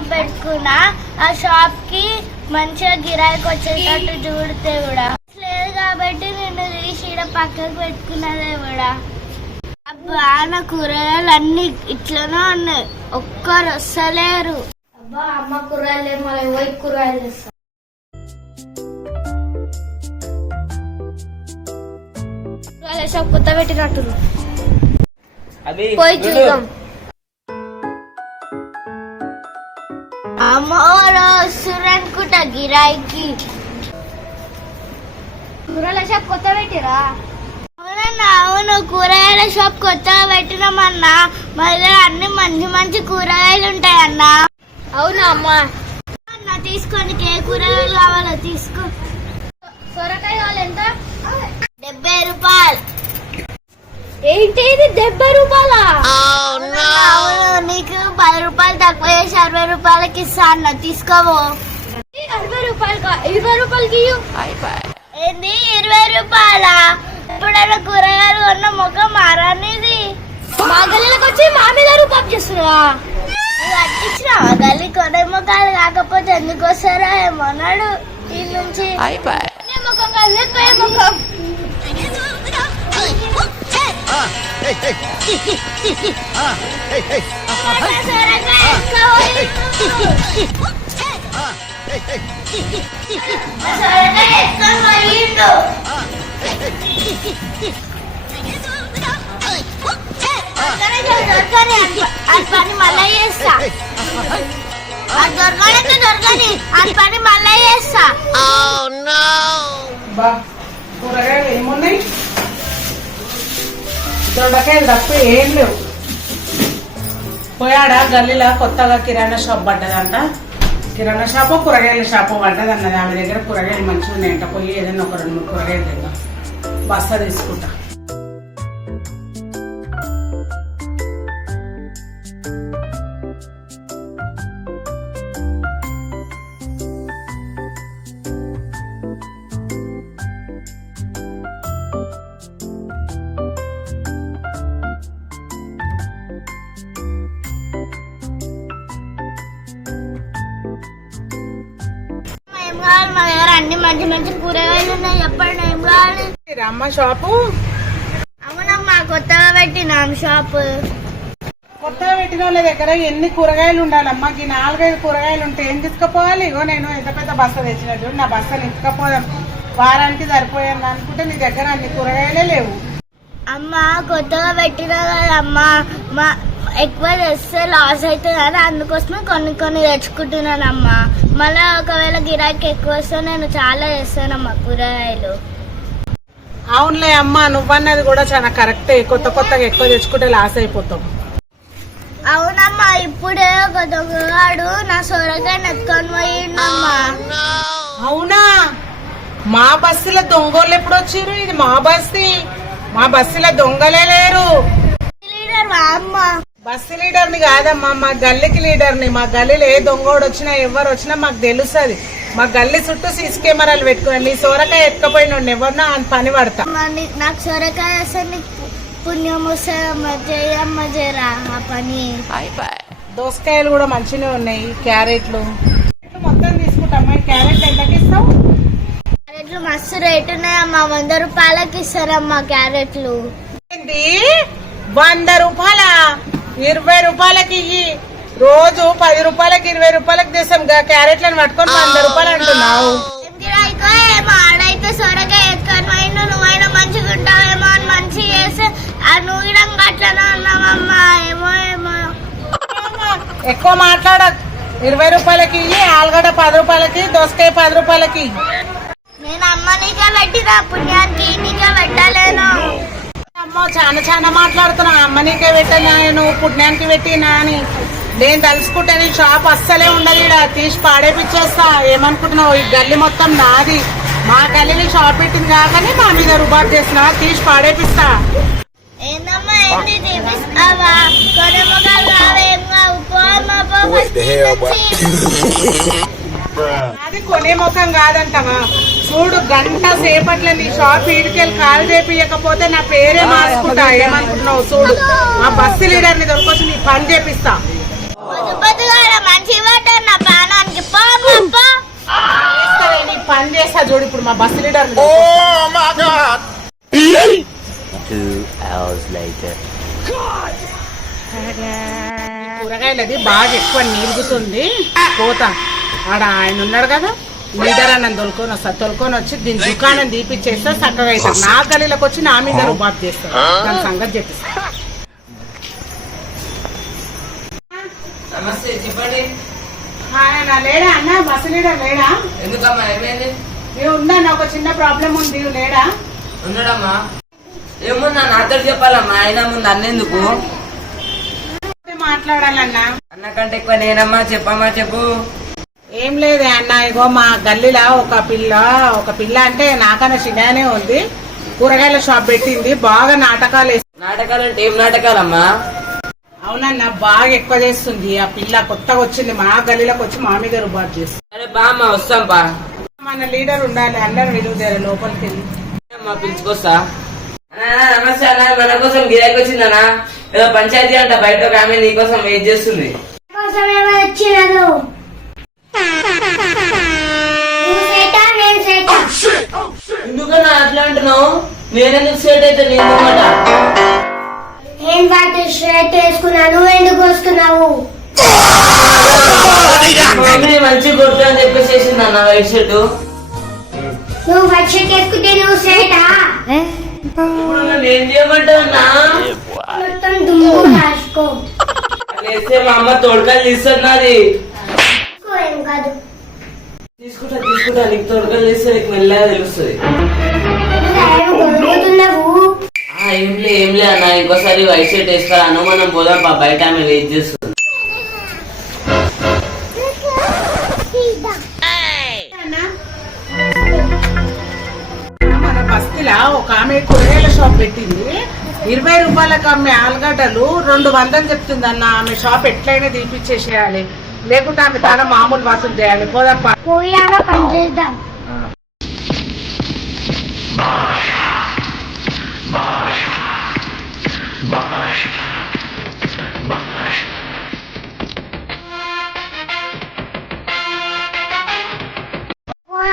Shop పెట్టుకున్నా. ఆ shop కి మంచిగా గిరాయికి వచ్చేటట్టు చూడితే కూడా లేదు కాబట్టి నేను తీసి పక్కకు పెట్టుకున్నదే కూడా. అబ్బా నా కూరగాయలు అన్ని ఇట్లనే ఉన్నాయి, ఒక్కరు వస్తలేరు. అబ్బా అమ్మ కూరగాయలు మళ్ళీ పోయి కూరగాయలు తెస్తా. కూరగాయల షాప్ కొత్త పెట్టినట్టు పోయి చూద్దాం. అమ్మోరో వస్తురనుకుంటా గిరాయికి. కూరగాయల షాప్ కొత్త పెట్టిరా? అవునన్నా అవును, కూరగాయల షాప్ కొత్తగా పెట్టినామన్నా. మళ్ళీ అన్ని మంచి మంచి కూరగాయలు ఉంటాయన్నా. అవునా అమ్మా? అన్న తీసుకోండి, ఏ కూరగాయలు కావాలో తీసుకో. సొరకాయ కావాలి ఎంత? 70 రూపాయలు. ఏంటి 70 రూపాయలా? అవును, నీకు 10 రూపాయలు తక్కువ చేసి 60 రూపాయలకి ఇస్తా అన్న, తీసుకోవో. 60 రూపాయలు 20 రూపాయలకి ఏంది 20 రూపాయలా? ఎప్పుడైనా కూరగాయలు కొన్న ముఖం మారానిది. మా గల్లీలకు వచ్చి మా మీద రూపాయలు చేస్తున్నావా? అట్టించినావా? గల్లీ కొనే ముఖాలు కాకపోతే ఎందుకు వస్తారా ఏమన్నాడు ఈ నుంచి. ముఖం కాదు ముఖం. పని మళ్ళా చేస్తా, దొరకని అని పని మళ్ళా చేస్తా. కూరగాయలు ఏమున్నాయి? దొండకాయలు తప్ప ఏం లేవు. పోయాడా గల్లీలో కొత్తగా కిరాణా షాప్ పడ్డదంట. కిరాణా షాపు కూరగాయల షాపు పడ్డదన్నది. ఆమె దగ్గర కూరగాయలు మంచిగా ఉన్నాయంట. పోయి ఏదైనా ఒక 2-3 కూరగాయలు తిందాం. బస్తా తీసుకుంటా. మా దగ్గర అన్ని మంచి మంచి కూరగాయలు ఉన్నాయి, చెప్పండి ఏం కావాలి? అమ్మ షాపు? అవునమ్మా, కొత్తగా పెట్టినాం షాపు. కొత్తగా పెట్టిన వాళ్ళ దగ్గర ఎన్ని కూరగాయలు ఉండాలమ్మా? ఈ 4-5 కూరగాయలు ఉంటే ఏం తీసుకుపోవాలి? ఇగో నేను ఎంత పెద్ద బస్తా తెచ్చినట్టు నా బస్తాను తీసుకుపోదాం, వారానికి సరిపోయాను అనుకుంటే నీ దగ్గర అన్ని కూరగాయలే లేవు. అమ్మా కొత్తగా పెట్టినా కదమ్మా, ఎక్కువ తెస్తే లాస్ అవుతుంది అని అందుకోసమే కొన్ని తెచ్చుకుంటున్నానమ్మా. మళ్ళీ ఒకవేళ గిరాకీ ఎక్కువ వస్తే నేను చాలా తెస్తానమ్మా కూరగాయలు. అవునులే అమ్మా, నువ్వన్నది కూడా చాలా కరెక్టే. కొత్తగా ఎక్కువ తెచ్చుకుంటే లాస్ అయిపోతాం. అవునమ్మా, ఇప్పుడే ఒక దొంగగాడు నా సొరకాయని ఎత్తుకొని పోయిండమ్మా. అవునా? మా బస్సులో దొంగోళ్ళు ఎప్పుడు వచ్చారు? ఇది మా బస్సు, మా బస్సులో దొంగలే లేరు. బస్సు లీడర్ని కాదమ్మా, మా గల్లీకి లీడర్ని. మా గల్లీలో ఏ దొంగోడు వచ్చినా ఎవరు వచ్చినా మాకు తెలుస్తుంది. మా గల్లీ చుట్టూ సీసీ కెమెరాలు పెట్టుకోండి. సొరకాయ ఎత్తుకపోయిన ఎవరినో అని పని పడతా. నాకు సొరకాయ వస్తే పుణ్యం వస్తుందమ్మా, చేయమ్మ చేయరా ఆ పని. దోసకాయలు కూడా మంచిగా ఉన్నాయి, క్యారెట్లు మొత్తం తీసుకుంటామ్మా. క్యారెట్లు ఎంతకి ఇస్తావు? క్యారెట్లు మస్తు రేటు ఉన్నాయమ్మా, 100 రూపాయలకి ఇస్తారమ్మా క్యారెట్లు. 100 రూపాయల? 20 రూపాయలకి ఇయ్యి. రోజు 10 రూపాయలకి 20 రూపాయలకి తెస్తాం. క్యారెట్లను పట్టుకొని 100 రూపాయలు అంటున్నావు. ఏమో ఆడైతే సొరకాయ ఎత్తుకొని పోయిండు, నువ్వైనా మంచిగా ఉంటావేమో అని మంచిగా చేస్తే నువ్వు ఇడంగా అట్లనే అన్నావమ్మా. ఏమో ఎక్కువ మాట్లాడ. 20 రూపాయలకి ఇయ్యి. ఆలుగడ్డ 10 రూపాయలకి, దోసకాయ 10 రూపాయలకి. నేను అమ్మ నీకే పెట్టినా, పుణ్యానికి నీకే పెట్టలేను. అమ్మో చాలా మాట్లాడుతున్నా. అమ్మ నీకే పెట్టినా, నువ్వు పుణ్యానికి పెట్టినా అని. నేను తలుసుకుంటే నీ షాప్ అస్సలే ఉండదు. ఇక్కడ తీసి పాడేపిచ్చేస్తా. ఏమనుకుంటున్నావు? ఈ గల్లీ మొత్తం నాది. మా గల్లీని షాప్ పెట్టింది కాకని మా మీద రుబాబు చేసిన. తీసి పాడేపిస్తా. ఏందమ్మా ఏంటి తీపిస్తావా? అది కొనే ముఖం కాదంటవా? చూడు, గంట సేపట్లో నీ షాప్ ఈడికెళ్ళి కాల్ చేపియకపోతే నా పేరే మార్చుకుంటా. ఏమనుకుంటున్నావు? చూడు, మా బస్సు లీడర్ని దొరకొచ్చి నీ పని చేపిస్తా. మంచి పని చేస్తా చూడు ఇప్పుడు మా బస్సు లీడర్. కూరగాయలది బాగా ఎక్కువ నీరుగుతుంది. పోతా ఆడ ఆయన ఉన్నాడు కదా లీడర్ అని తొలుకొని వస్తా. తొలుకొని వచ్చి దీని దుకాణం తీపిచ్చేస్తా చక్కగా అవుతాడు. నా గలీలకు వచ్చి నా మీద రుబాబు చేస్తాను. దాని సంగతి చెప్పిస్తా. నమస్తే చెప్పండి. ఆయన లేడా అన్న బస్సు లీడర్ లేడా? ఎందుకమ్మా ఏమైంది? నేను ఉన్నాను ఒక చిన్న ప్రాబ్లం ఉంది లేడా? ఉన్నాడమ్మా. ఏముందా నాతో చెప్పాలమ్మా, ఆయన ముందు అన్నెందుకు మాట్లాడాలన్నా? అన్నకంటే ఎక్కువ నేనమ్మా. చెప్పమ్మా చెప్పు. ఏం లేదు అన్న, ఇగో మా గల్లీలో ఒక పిల్ల అంటే నాకన్నా చిన్ననే ఉంది. కూరగాయల షాప్ పెట్టింది. బాగా నాటకాలు నాటకాలు అంటే ఏం నాటకాలమ్మా? అవునన్నా బాగా ఎక్కువ చేస్తుంది. ఆ పిల్ల కొత్తగా వచ్చింది మా గల్లీలోకి వచ్చి మా మీద రుబాబు చేస్తుంది. సరే బా అమ్మా, వస్తాం బా. మన లీడర్ ఉండాలి. అందరు విలువ లోపలికి వెళ్ళి అమ్మా పిలుచుకొస్తా. నమస్తే అన్న, మన కోసం గిరాకి వచ్చిందన్నా. ఏదో పంచాయతీ అంట, బయట ఒక ఆమె నీకోసం వెయిట్ చేస్తుంది. ఎందుకన్నా అట్లా అంటున్నావు? నేనెందుకు సెట్ అయితే నేను ఏం పాటు షర్ట్ వేసుకున్నాను, ఎందుకు వస్తున్నావు? మంచి గుర్తు అని చెప్పేసేసింది అన్న వైట్ షర్ట్. నువ్వు వైట్ షర్ట్ వేసుకుంటే నువ్వు షర్టా? నేను చేయమంటావు అన్నా? మొత్తం దుమ్ము రాసుకో. లేస్తే మా అమ్మ తోడకాయలు తీస్తున్నది. ఏం కాదు, తీసుకుంటా. నీకు తోడకాయలు తీస్తే నీకు మెల్లగా తెలుస్తుంది. ఏంలే అన్న, ఇంకోసారి వైట్ షర్ట్ వేసుకోరాను. మనం పోదాం బయట ఆమె వెయిట్ చేస్తుంది. మన బస్తీలా ఒక ఆమె కూరగాయల షాప్ పెట్టింది. 20 రూపాయలకు అమ్మే ఆలుగడ్డలు 200 చెప్తుంది అన్న. ఆమె షాప్ ఎట్లయినా తీపిచ్చేసేయాలి, లేకుంటే ఆమె తన మామూలు వసూలు చేయాలి. పోదప్ప పోయాక పని చేద్దాం.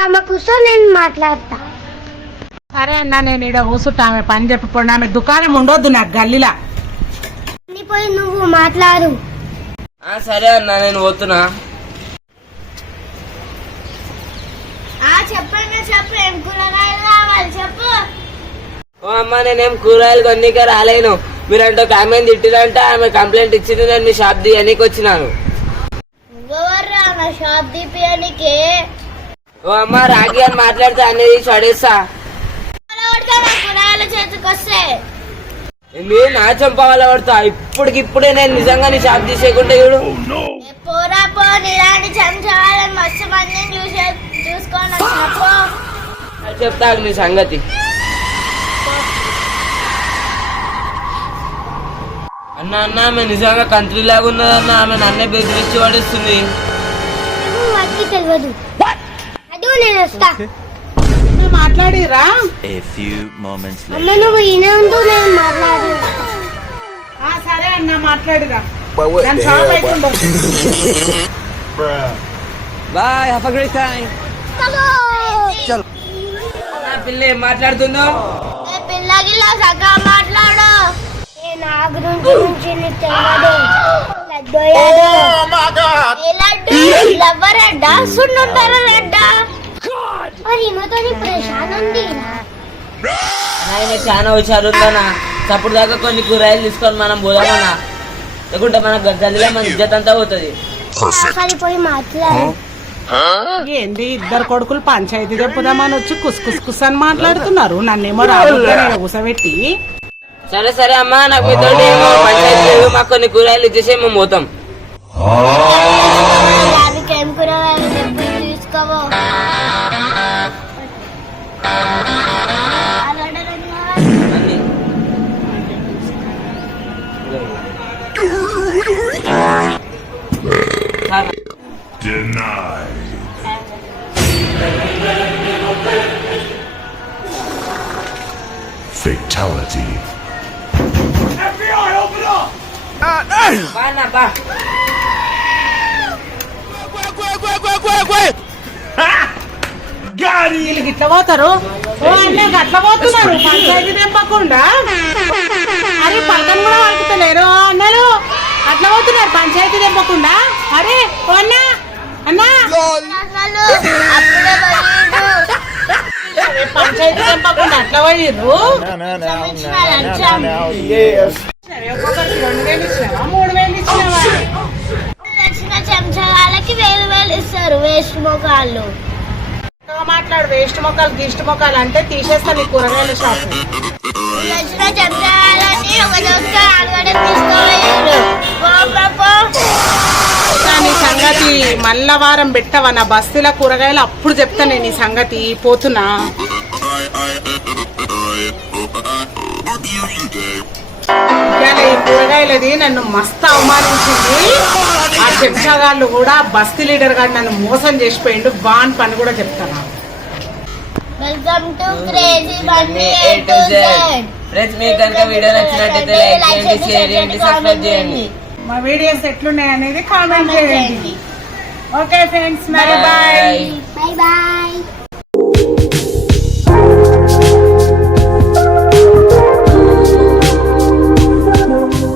ఆమె కూర్చో, నేను మాట్లాడతా. సరే అన్న, నేను ఈడ కూర్చుంటా. ఆమె పని చెప్పిపోండి. ఆమె దుకాణం ఉండొద్దు నాకు గల్లీలా. పోయి నువ్వు మాట్లాడు. సరే అన్న, నేను పోతున్నా. చెప్పండి, చెప్పు. ఏం కూరగాయలు కావాలి చెప్పు. ఓ అమ్మ, నేనేం కూరగాయలు కొన్నికే రాలేను. మీరంటే ఒక ఆమెను తిట్టిరంట, ఆమె కంప్లైంట్ ఇచ్చింది. నేను మీ షాప్ దిగనీకి వచ్చినాను. నువ్వెవర్రా నా షాప్ దీపియానికి? ఓ అమ్మ, రాగి అని మాట్లాడితే అనేది చడేస్తా. కూరగాయల చేతికి వస్తే మీరు నా చంపాల పడతా. ఇప్పటికిప్పుడే నేను నిజంగా నీ షాప్ తీసేయకుంటే చూడు. పోరా పో, నీలాంటి చంచాలని మస్తు మందిని చూసుకోండి. చెప్తా నీ సంగతి. అన్న ఆమె నిజంగా కంట్రీ లాగా ఉన్నదన్న. ఆమె నన్నే బెదిరించి పడేస్తుంది. తెలియదు, అది నేను వస్తా. మాట్లాడిరా? అమ్మ నువ్వు ఈయన ఉంటూ నేను మాట్లాడు. సరే అన్న, మాట్లాడిరా. షాప్ అయిపోయింది. Bye, have a great time. పిల్ల ఏం మాట్లాడుతుందో? పిల్లగిలా సగా మాట్లాడు. నా గురించి నీకు తెలియదు. లవ్వరడ్డా సున్నుంటారా రెడ్డా? ఆయన చాలా హుషారుందనా. అప్పుడు దాకా కొన్ని కూరగాయలు తీసుకొని మనం పోదామన్నా, లేకుంటే మన గల్లీలో మన ఇజ్జత్ అంతా పోతుంది. పోయి మాట్లాడు. ఏంది ఇద్దరు కొడుకులు పంచాయతీ చెప్పుదామని వచ్చి కుస్ అని మాట్లాడుతున్నారు. నన్నేమో రాబోతున్నా కూసబెట్టి. సరే అమ్మా, నాకు మీతో ఏమో పంచాయతీ లేదు. మాకు కొన్ని కూరగాయలు ఇచ్చేసి మేము పోతాం. ఏం కూరగాయలు చెప్పి తీసుకోవో. Denied. Fatality. FBI, open up! Bá. వీళ్ళకి ఇట్లా పోతారు. ఓ అన్న అట్లా పోతున్నారు పంచాయతీ తెంపకుండా. అరే పక్కన కూడా పలుకుతలేరు అన్నలు. అట్లా పోతున్నారు పంచాయతీ తెంపకుండా. అరే ఓ అన్న అన్నా అసలు అప్పుడే పోయిండు. పంచాయతీ తెంపకుండా అట్లా పోయిర్రు. ఒక్కొక్కరికి 2000 ఇచ్చినావా 3000 ఇచ్చినావా? తెచ్చిన చెంచగాళ్ళకి 1000 ఇస్తారు వేస్ట్ మొగాళ్ళు. మాట్లాడు వేస్ట్ మొక్కలు గిస్ట్ మొక్కలు అంటే తీసేస్తాను ఈ కూరగాయల షాప్. తెచ్చిన చెంచగాళ్ళని ఒక దోసకాయ ఆలుగడ్డ తీసుకోవాలి. నీ సంగతి మళ్ళా వారం పెట్టవా నా బస్తీల కూరగాయలు అప్పుడు చెప్తా నేను ఈ సంగతి. పోతున్నా ఇవాళ ఈ కూరగాయలది నన్ను మస్తు అవమానించింది. ఆ చెంచాగాళ్ళు కూడా బస్తీ లీడర్ గారు నన్ను మోసం చేసిపోయిండు. బాన్ పని కూడా చెప్తాను. వెల్కమ్ టు క్రేజీ బండి A to Z. ఫ్రెండ్స్ మీకు కనుక వీడియో నచ్చినట్టయితే లైక్ చేయండి, షేర్ చేయండి, సబ్స్క్రైబ్ చేయండి. మా వీడియోస్ ఎట్లున్నాయి అనేది కామెంట్ చేయండి. Okay friends, bye bye. Bye bye.